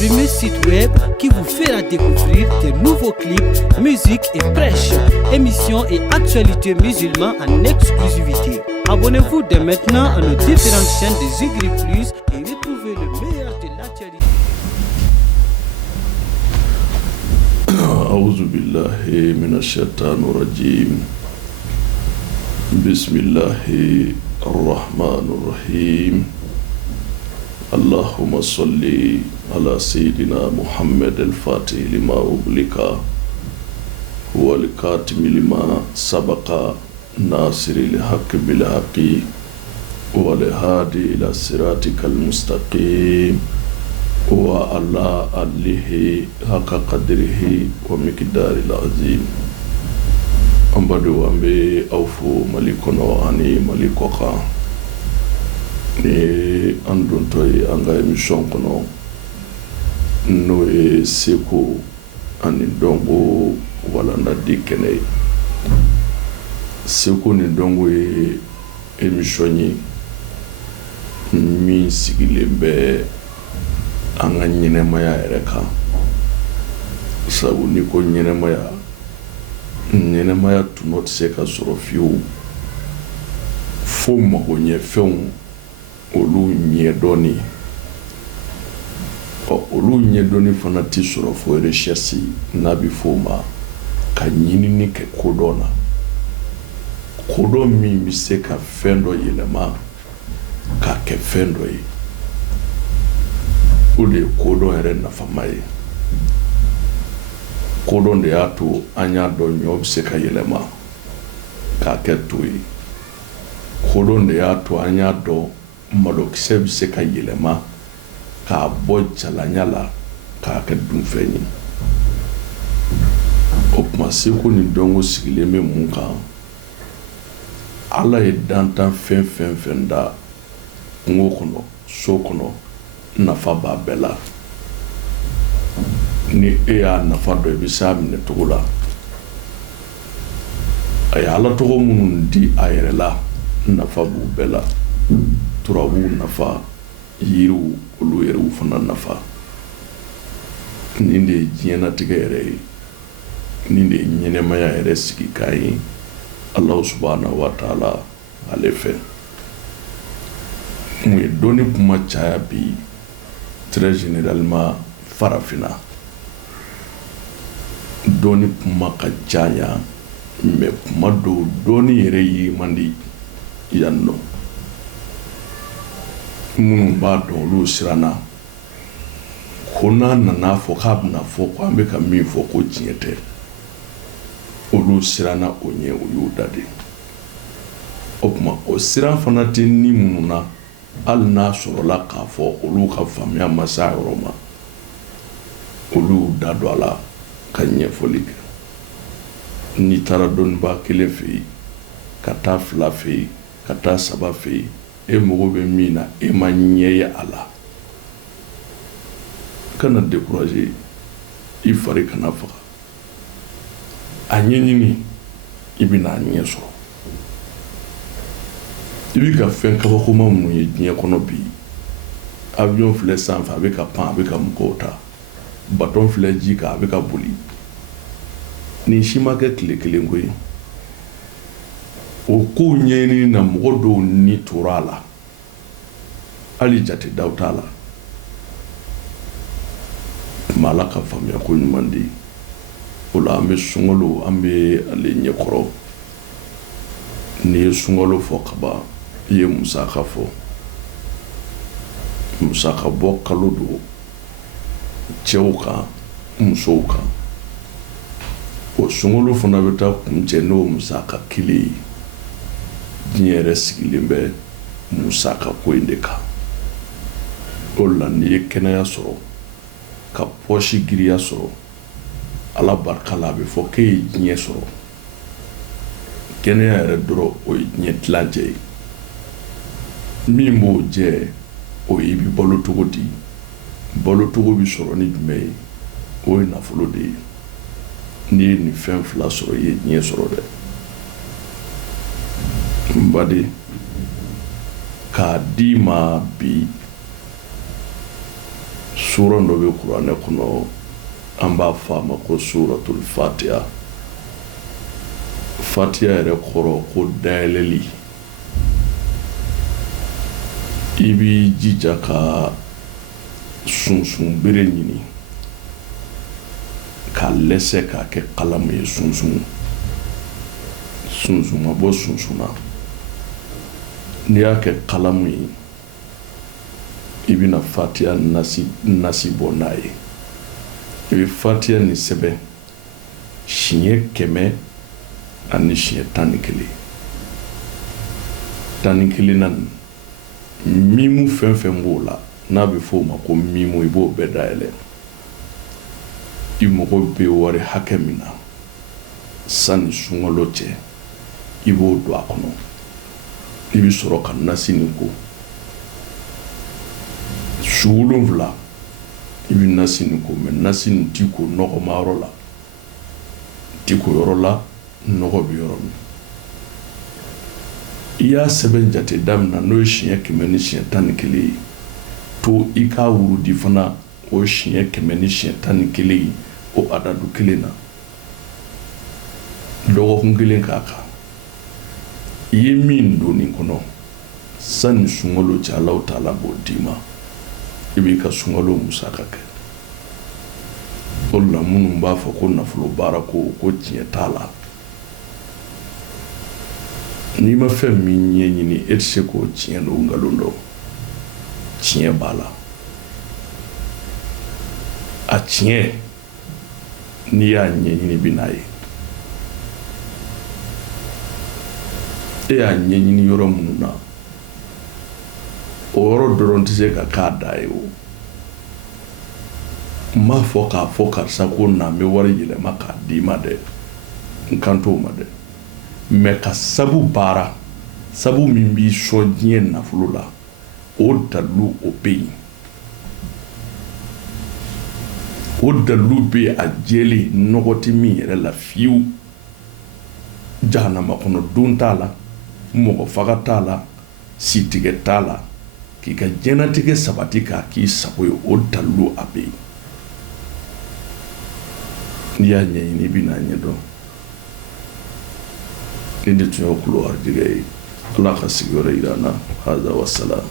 premier site web qui vous fera découvrir de nouveaux clips, musique et prêches, émissions et actualités musulmanes en exclusivité. Abonnez-vous dès maintenant à nos différentes chaînes de Zigri Plus et retrouvez le meilleur de l'actualité. أعوذ بالله من الشيطان الرجيم بسم الله الرحمن الرحيم اللهم صل على سيدنا محمد الفاتح لما أغلق والكاتم لما سبق ناصر الحق بالحق والهادي إلى صراطك المستقيم وعلى آله حق قدره ومقدار العظيم أمبدو أمبي أوفو ملكنا أني ملكوكا ni andun toy anga emission kono no e seko ani dongo wala na dikene seko ni dongo e emission ni mi sigilembe anga nyenemaya ereka sabu ni ko nyenemaya tunot seka sorofiu fo magonye feun olu ɲɛdɔnni olu ɲɛdɔnni fana ti sɔrɔ fo recherche n'a bɛ f'o ma ka ɲinini kɛ kodɔn na kodɔn min bɛ se ka fɛn dɔ yɛlɛma k'a kɛ fɛn dɔ ye o de ye kodɔn yɛrɛ nafama ye kodɔn de y'a to an y'a dɔn ɲɔ bɛ se ka yɛlɛma k'a kɛ to ye kodɔn de y'a to an y'a dɔn malokisɛ bɛ se ka yɛlɛma k'a bɔ jalanya la k'a kɛ dunfɛn ye o tuma seko ni dɔnko sigilen bɛ mun kan ala ye dantan fɛn fɛn da kungo kɔnɔ so kɔnɔ nafa b'a bɛɛ la ni e y'a nafa dɔn i bɛ se a minɛ cogo la a ye ala tɔgɔ minnu di a yɛrɛ la nafa b'u bɛɛ la turabu nafa yiriw olu yɛrɛw fana nafa nin de ye diɲɛnatigɛ yɛrɛ ye nin de ye ɲɛnɛmaya yɛrɛ sigi k'a ye Allahu subhanahu wa ta'ala ale fɛ mun ye dɔnni kuma caya bi très généralement farafina dɔnni kuma ka caya mais kuma dɔw dɔnni yɛrɛ ye man di yan nɔ minnu b'a dɔn olu siranna ko n'a nana fɔ k'a bɛna fɔ ko an bɛ ka min fɔ ko tiɲɛ tɛ olu siranna o ɲɛ o y'o da de o tuma o siran fana tɛ ni minnu na hali n'a sɔrɔla k'a fɔ olu ka faamuya ma se a yɔrɔ ma olu y'u da don a la ka ɲɛfɔli kɛ n'i taara dɔnnibaa kelen fɛ yen ka taa fila fɛ yen ka taa saba fɛ yen e mago bɛ min na e ma ɲɛ ye a la kana décourager i fari kana faga a ɲɛɲini i bɛna a ɲɛ sɔrɔ i bɛ ka fɛn kabakoma minnu ye diɲɛ kɔnɔ bi avion filɛ sanfɛ a bɛ ka pan a bɛ ka mɔgɔw ta baton filɛ ji kan a bɛ ka boli nin si ma kɛ tile kelen ko ye o kow ɲɛɲini na mɔgɔ dɔw ni tora a la hali jate daw t'a la ma ala ka faamuya ko ɲuman di o la an bɛ sunkalo an bɛ ale ɲɛkɔrɔ n'i ye sunkalo fɔ ka ban i ye musaka fɔ musaka bɔ kalo don cɛw kan musow kan o sunkalo fana bɛ taa kuncɛ n'o musaka kelen ye diɲɛ yɛrɛ sigilen bɛ musaka ko in de kan o la n'i ye kɛnɛya sɔrɔ ka pɔsi giriya sɔrɔ ala barika la a bɛ fɔ k'e ye diɲɛ sɔrɔ kɛnɛya yɛrɛ dɔrɔn o ye diɲɛ tilancɛ ye min b'o jɛ o ye i bɛ balo cogo di balo cogo bɛ sɔrɔ ni jumɛn ye o ye nafolo de ye n'i ye nin fɛn fila sɔrɔ i ye diɲɛ sɔrɔ dɛ n baden k'a d'i ma bi sura dɔ bɛ kuranɛ kɔnɔ an b'a fɔ a ma ko suratul fatiha. Fatiha yɛrɛ kɔrɔ ko dayɛlɛli. I b'i jija ka sunsun bere ɲini k'a lɛsɛ k'a kɛ kalamu ye. Sunsun ma bɔ sunsun na. N'i y'a kɛ kalamu ye i bɛna fatiha nasi bɔ n'a ye. I bɛ fatiha ni sɛbɛn siɲɛ 100 ani siɲɛ 11. 11 na mimu fɛn fɛn b'o la n'a bɛ f'o ma ko mimu i b'o bɛɛ dayɛlɛ. I mago bɛ wari hakɛ min na sanni sunkalo cɛ i b'o don a kɔnɔ. I bɛ sɔrɔ ka nasi nin ko. Su 7 i bɛ nasi nin ko, mɛ nasi nin ti ko nɔgɔma yɔrɔ la. Ti ko yɔrɔ la nɔgɔ bɛ yɔrɔ min. I y'a sɛbɛn jate daminɛ n'o ye siɲɛ 100 ni siɲɛ 11 ye. To i k'a wurudi fana o siɲɛ 100 ni siɲɛ 11 ye o adadu kelen na. Dɔgɔkun kelen k'a kan. I ye min don nin kɔnɔ sanni sunkalo cɛ Alahu Taala b'o d'i ma. I b'i ka sunkalo musaka kɛ. O la minnu b'a fɔ ko nafolo baara ko tiɲɛ t'a la. N'i ma fɛn min ɲɛɲini e tɛ se k'o tiɲɛ don nkalon dɔn. Tiɲɛ b'a la. A tiɲɛ n'i y'a ɲɛɲini bɛ n'a ye. E y'a ɲɛɲini yɔrɔ minnu na o yɔrɔ dɔrɔn tɛ se ka k'a da ye o. N m'a fɔ k'a fɔ karisa ko na n bɛ wari yɛlɛma k'a d'i ma dɛ. N kan t'o ma dɛ. Mɛ ka sabu baara, sabu min b'i sɔn diɲɛ nafolo la, o dalilu o bɛ yen. O dalilu bɛ yen a jɛlen nɔgɔ tɛ min yɛrɛ la fiyewu. Jahanama kɔnɔ don t'a la, mɔgɔ faga t'a la, si tigɛ t'a la. K'i ka diɲɛlatigɛ sabati k'a k'i sago ye, o dalilu a bɛ yen. N'i y'a ɲɛɲini i bɛna ɲɛdɔn. Ni de tun ye kulo arjigɛ ye. Ala ka sigiyɔrɔ yira an na. Hada wa salam.